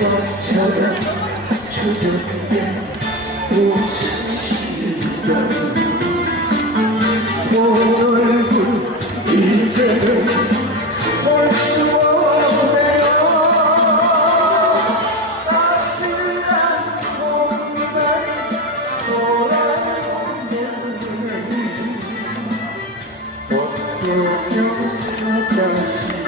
꽉차가 수줍게 웃으시던 얼굴 이제는 볼 수 없네요. 따스한 봄날이 돌아오면 어떠면 화장실